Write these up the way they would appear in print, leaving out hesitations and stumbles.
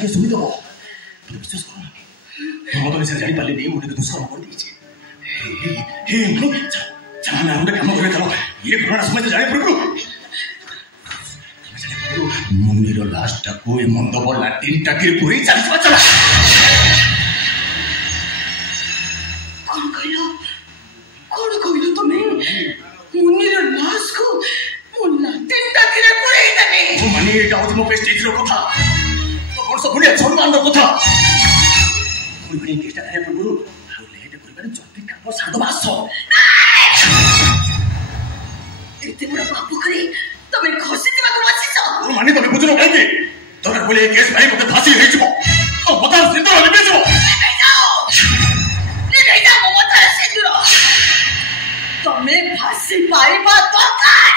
किए सुनी दबो विश्वास करो ना मत विषय जानी पाले नहीं मुझे दूसरा कर दीजिए हे मनु चला ना उनका काम करे चलो ये घटना समझ जाए प्रभु मुनिर लाश टाको ए मंडप लाटिन टाकी पूरी चल चला कौन कहलो तुम्हें मुनिर लाश को लाटिन टाकी रे पूरी देबे ओ माने एटा होत मो प्रेस्टीज रो कथा तो कोन सब बुढ़िया सम्मान रो कथा पूरी चेष्टा करे प्रभु हाउ लेट करिबार जल्दी काम साधु बासो एते बड़ पाप करी तमे खसी दिबा को बचिछ ओ माने तमे बुझनो काहे दरकार बोले केस भाई मते फांसी होई जबो तो मतार सिंदूर लेबे जबो ले जा मो मतार सिंदूर तमे फांसी पाइबा दरकार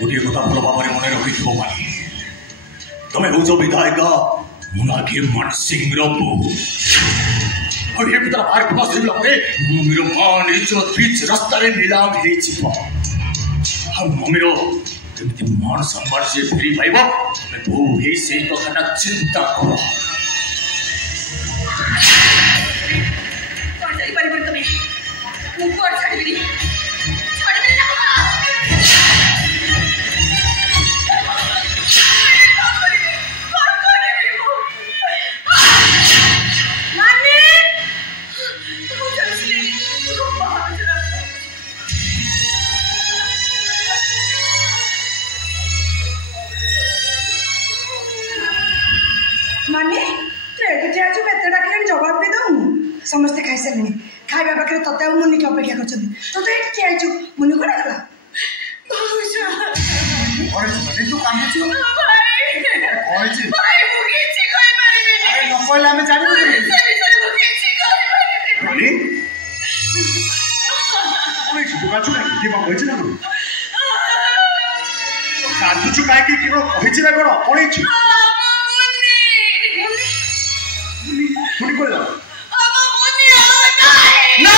गोटे कथा भल भाव मन रखि मानी तमे हूँ विधायक मुनाखी मन सिंह बो और ये पुत्र बाहर के पास लगे मम्मीर मान इज्जत बीच रास्ता रे नीलाम हे छिपा हम मम्मीर केमती मान सम्मान से फेरी पाइबा मैं बहु हे से कथा चिंता करो कौन जाई परिबर तमे मुको और छाड़बी ना बाबा जवाब भी दो समस्ते खाई सारे खाଇବା ପାଖରେ ତତେ ଆଉ ମୁନି ଅପେକ୍ଷା କରିଛନ୍ତି ତତେ ଏଠି କିଏ ଆଇଛୁ ମୁନି କଣ କଲା ତୁ କାନ୍ଦୁଛୁ ଭାଇ ମୁଁ କିଛି କହିପାରିବିନି ଆରେ ନ କହିଲେ ଆମେ ଜାଣିବୁ ମୁଁ କିଛି କହିପାରିବିନି କାନ୍ଦୁଛୁ କାହିଁକି କିଏ କହିଛି ନା କଣ ପଳେଇଛୁ मुनि को ला अब मुनि आता है ना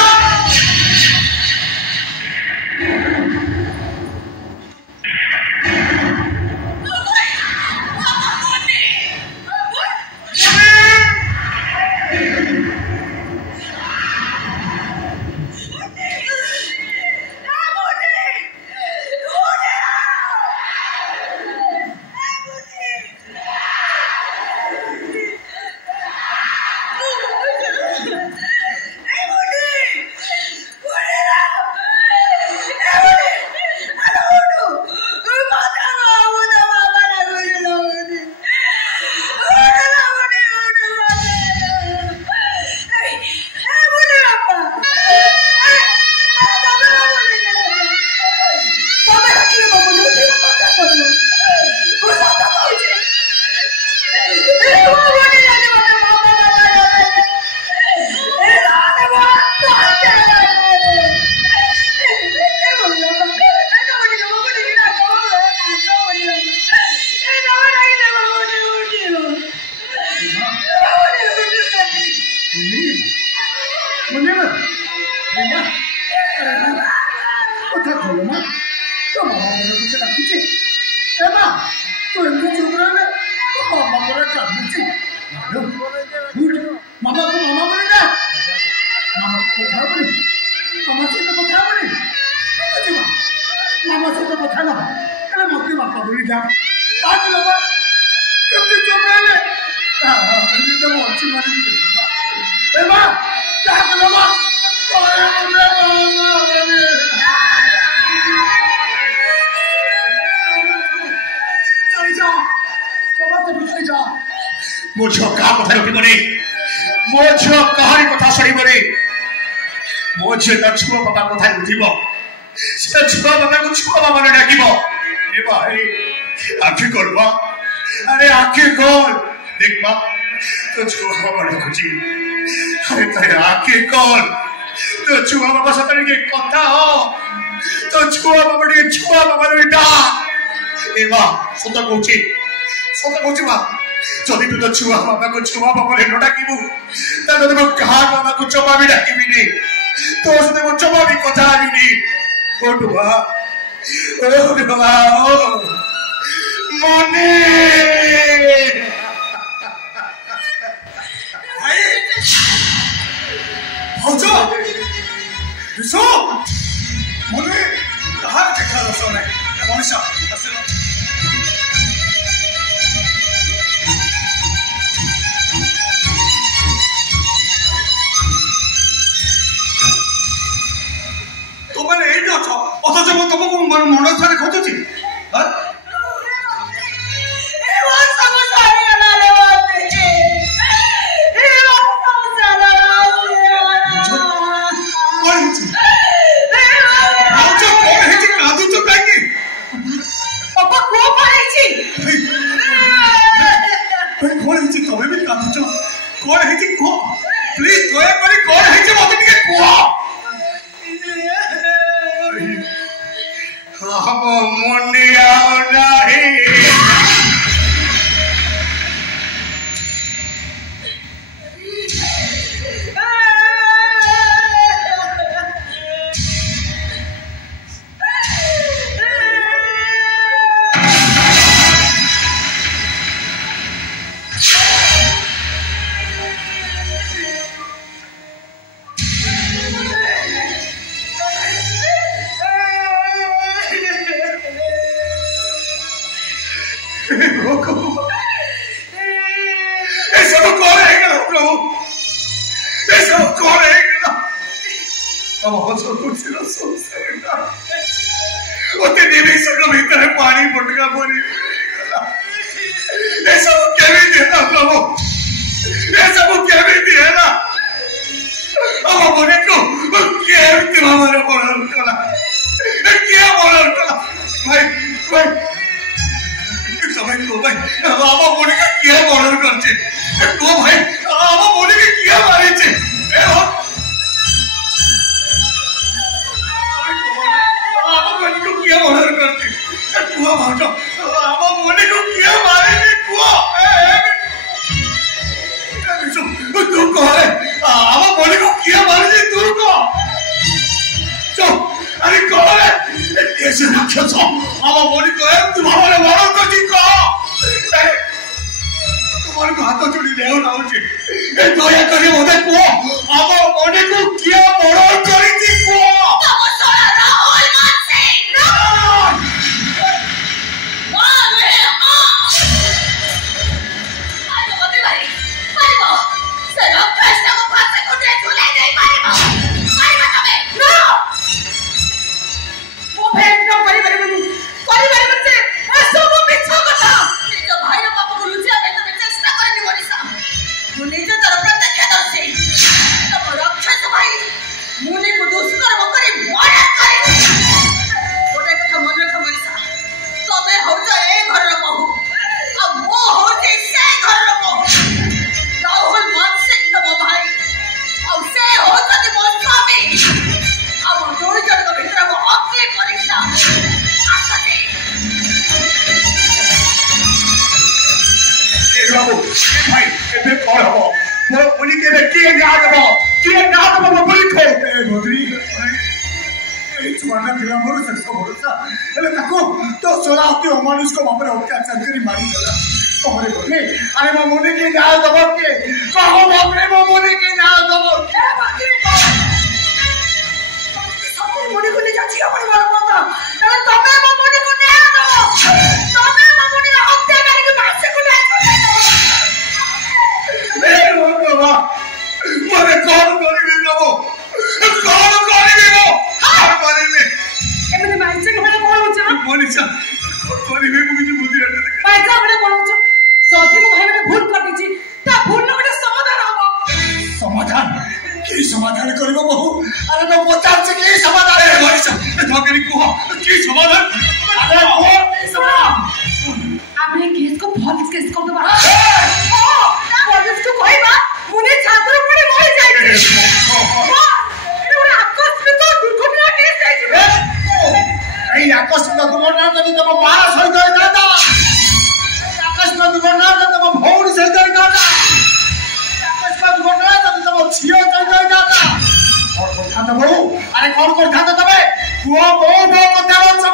मो झ का कथा रखिबनी मो झ कहानी कथा सड़ीबनी मो झ त छुआ बाबा कथा बुझिबो से छुआ बाबा को छुआ बाबा ने डाकिबो ए भाई आखि करबा अरे आखि खोल देख बा तो छुआ बाबा ने खुची अरे तेरे आखि खोल तो छुआ बाबा सतरी के कथा हो तो छुआ बाबा ने डा ए बा सत कहूची बा जदि तू तो छुआ बाबा को छुआ बाबा ने डाकिबू ताले तो कहा बाबा को चबा भी डाकिबी नहीं तो उसने को चबा भी कथा भी नहीं कोटुआ মনে ভাউজ বিশু মনে কাহার দেখা রস নাই মনীষা আসল তোমার এইটা অছ অথচ ମୁଁ ତମକୁ ମନ ଛାଡି ଖୋଜୁଛି भीतर पानी बुटका बोली सब केमिति है प्रभु ये सब केमिति है ना अब बोले को केमिति हमारे बोलर कला क्या बोलर कला भाई भाई समय को भाई बाबा बोले के क्या बोलर करछे तो भाई बाबा बोले के क्या मारे छे ए हो बाबा बोले को क्या बोलर करछे कुआ भाजो बाबा बोले को क्या मारे छे कुआ तू कह रे बाबा बोले को क्या मारे छे तू को चो अरे कह रे कैसे राक्षस बाबा बोले को तुम्हारे मारो तो जी को तुम्हारे को हाथ जोड़ी देओ ना होचे ए दया करे मोदे को बाबा बोले को क्या बड़ो करी थी को तब सोरा राहुल मान सिंह भाई एबे कौन हो वो पुलिस के किए ना दबो पुलिस को ए भद्री ए चुवाना दिला मोर सक्सेस भरोसा एले ताको तो सोलाते अमानुष को बाप रे अत्याचार करी मारी देला तोरे बोले अरे मो मुनि के जाल दबो के कहो बाप रे मो मुनि के जाल दबो ए भद्री सब मुनि को ले जाची अपनी मार पता तने तमे मो मुनि को ने दबो तमे मो मुनि हत्या करी के मार से को ले मने कौन करी देबो कौन करी देबो हार करी दे एमने माइचे के बने कोन होछ मनीषा करी दे मु किछ बुद्धि आटे पैसा बने कोन होछ जदी मो भाई बने भूल कर दीची ता भूल न बने समाधान हबो समाधान की समाधान करबो बहु अरे तो पचास से की समाधान है मनीषा धोकरी को की समाधान अरे और सुनो आपने केस को पुलिस केस कर दबा पुलिस को कहबा मुने छात्र पड़े मर जाई एटा आकस्मिक दुर्घटना केस है এই আকস্মিক দুর্ঘটনা যদি তোমার মারা সহিত হয়ে যাতা আকস্মিক দুর্ঘটনা যদি তোমার ভৌর সহিত হয়ে যাতা আকস্মিক দুর্ঘটনা যদি তোমার ঝিও সহিত হয়ে যাতা কোন কথা বউ আরে কোন কথা তবে কুয়া বউ বউ কথা বলছ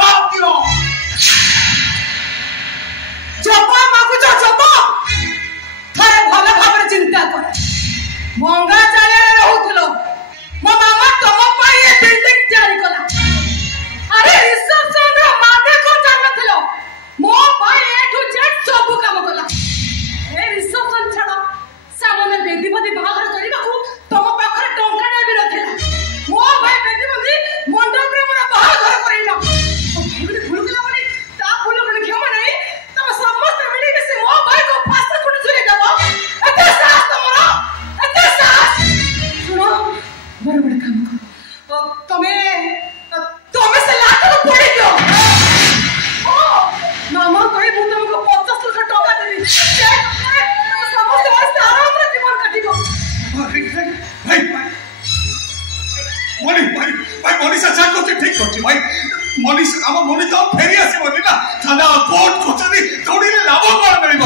ଆମ ମୁନି ତ ଫେରି ଆସିବନି ନା ଥାନା କୋର୍ଟ କଚେରୀ ଦୌଡ଼ିଲେ ଲାଭ କଣ ମିଳିବ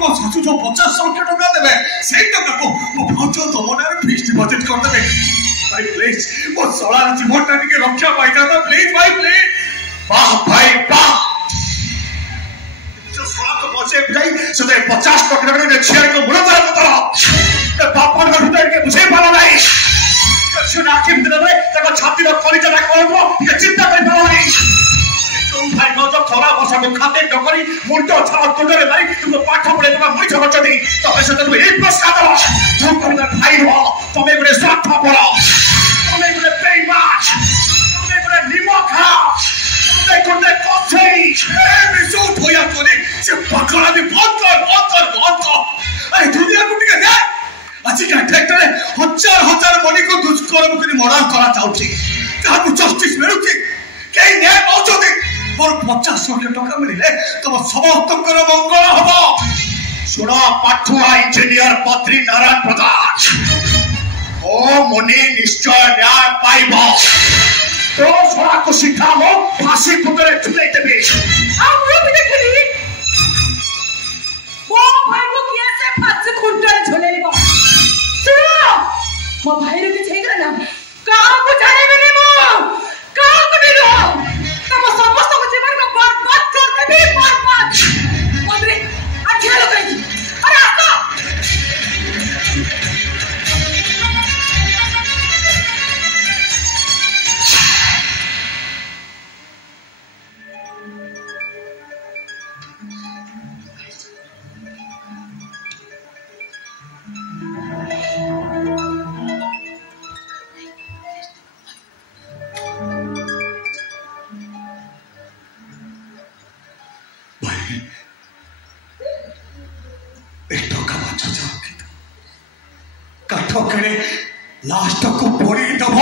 ମୋ ଶାଶୁ ଯୋଉ 50 ଲକ୍ଷ ଟଙ୍କା ଦେବେ ସେଇ ଟଙ୍କାକୁ ମୋ ଭାଉଜ ତମ ନାଁରେ ଫିକ୍ସ ଡିପୋଜିଟ୍ କରିଦେବେ ଭାଇ ପ୍ଲିଜ ମୋ ଶଳାର ଜୀବନଟା ଟିକେ ରକ୍ଷା ପାଇଥାନ୍ତା ପ୍ଲିଜ ଭାଇ ପ୍ଲିଜ ବାହ ଭାଇ ବାହ ଶଳାକୁ ବସେ ବୁଝାଇ ସେତେ 50 ଲକ୍ଷ ଟଙ୍କା ଝିଅକୁ ମୂଳଧର ପତ୍ର ବାପାଙ୍କ ହୃଦୟ ଟିକେ ବୁଝେଇ ପାରିଲା ନାହିଁ ଝିଅଟା ଆଖି ଭିତରେ ତାଙ୍କ ଛାତିର କଲିଜାଟା କଳବ ଟିକେ ଚିନ୍ତା କରିପାରିଲା ନାହିଁ ଯୋଉ ଭାଇ ଗଜ ଖରା ବର୍ଷାକୁ ଖାତିର ନ କରି ମୁଣ୍ଡ ଛାଳ ତୁଣ୍ଡରେ ମାରି ତୁମକୁ ପାଠ ପଢେଇ ତମ ମଣିଷ କରିଛନ୍ତି ତମେ ସେତେବେଳେ ଏଇ ପ୍ରସ୍ତାବ ତମେ ଗୋଟେ ଭାଇ ନୁହ ତମେ ଗୋଟେ ସ୍ୱାର୍ଥପର ତମେ ଗୋଟେ ବେଇମାନ ତମେ ଗୋଟେ ନିମଖା ତମେ ଗୋଟେ କଷେଇ ବିଷୁ ଧୋୟା କରି ସେ ପାଖଳାଦି ବନ୍ଦ କର ଆରେ ଦୁନିଆକୁ ଟିକେ ଦେ ଆଜିକା ଡେଟରେ ହଜାର ହଜାର ମଣିକୁ ଦୁଷ୍କର୍ମ କରି ମର୍ଡର କରାଯାଉଛି କାହାକୁ ଜଷ୍ଟିସ ମିଳୁଛି କେହି ନ୍ୟାୟ ପାଉଛନ୍ତି ମୋର 50 ଲକ୍ଷ ଟଙ୍କା ମିଳିଲେ ତମ ସମସ୍ତଙ୍କର ମଙ୍ଗଳ ହବ ଶୁଣ ପାଠୁଆ ଇଞ୍ଜିନିୟର ପତ୍ରୀ ନାରାୟଣ ପ୍ରଧାନ ଓ ମୁନି ନିଶ୍ଚୟ ନ୍ୟାୟ ପାଇବ ତୋ ଶଳାକୁ ଶିଖାମ ଫାଶୀ ଖୁଣ୍ଟରେ ଝୁଲେଇ ଦେବି ଆଉ ମୁଁ ବି ଦେଖିଲି ମୋ ଭାଇକୁ କିଏ ସେ ଫାଶୀ ଖୁଣ୍ଟରେ ଝୁଲେଇବ ଶୁଣ ମୋ ଭାଇର କିଛି ହେଇଗଲା ନା କାହାକୁ ଜାଣିବିନି ମୁଁ କାହାକୁ ବି ନୁହଁ ତମ ସମସ୍ତଙ୍କୁ ଜୀବନକୁ ବର୍ବାଦ କରିଦେବି ବର୍ବାଦ ମଧୁରୀ ଆଖିଆ ଲଗାଇଛି ଆରେ ଆସ କାଠ କିଣି ଲାଷ୍ଟକୁ ପୋଡ଼ି ଦବ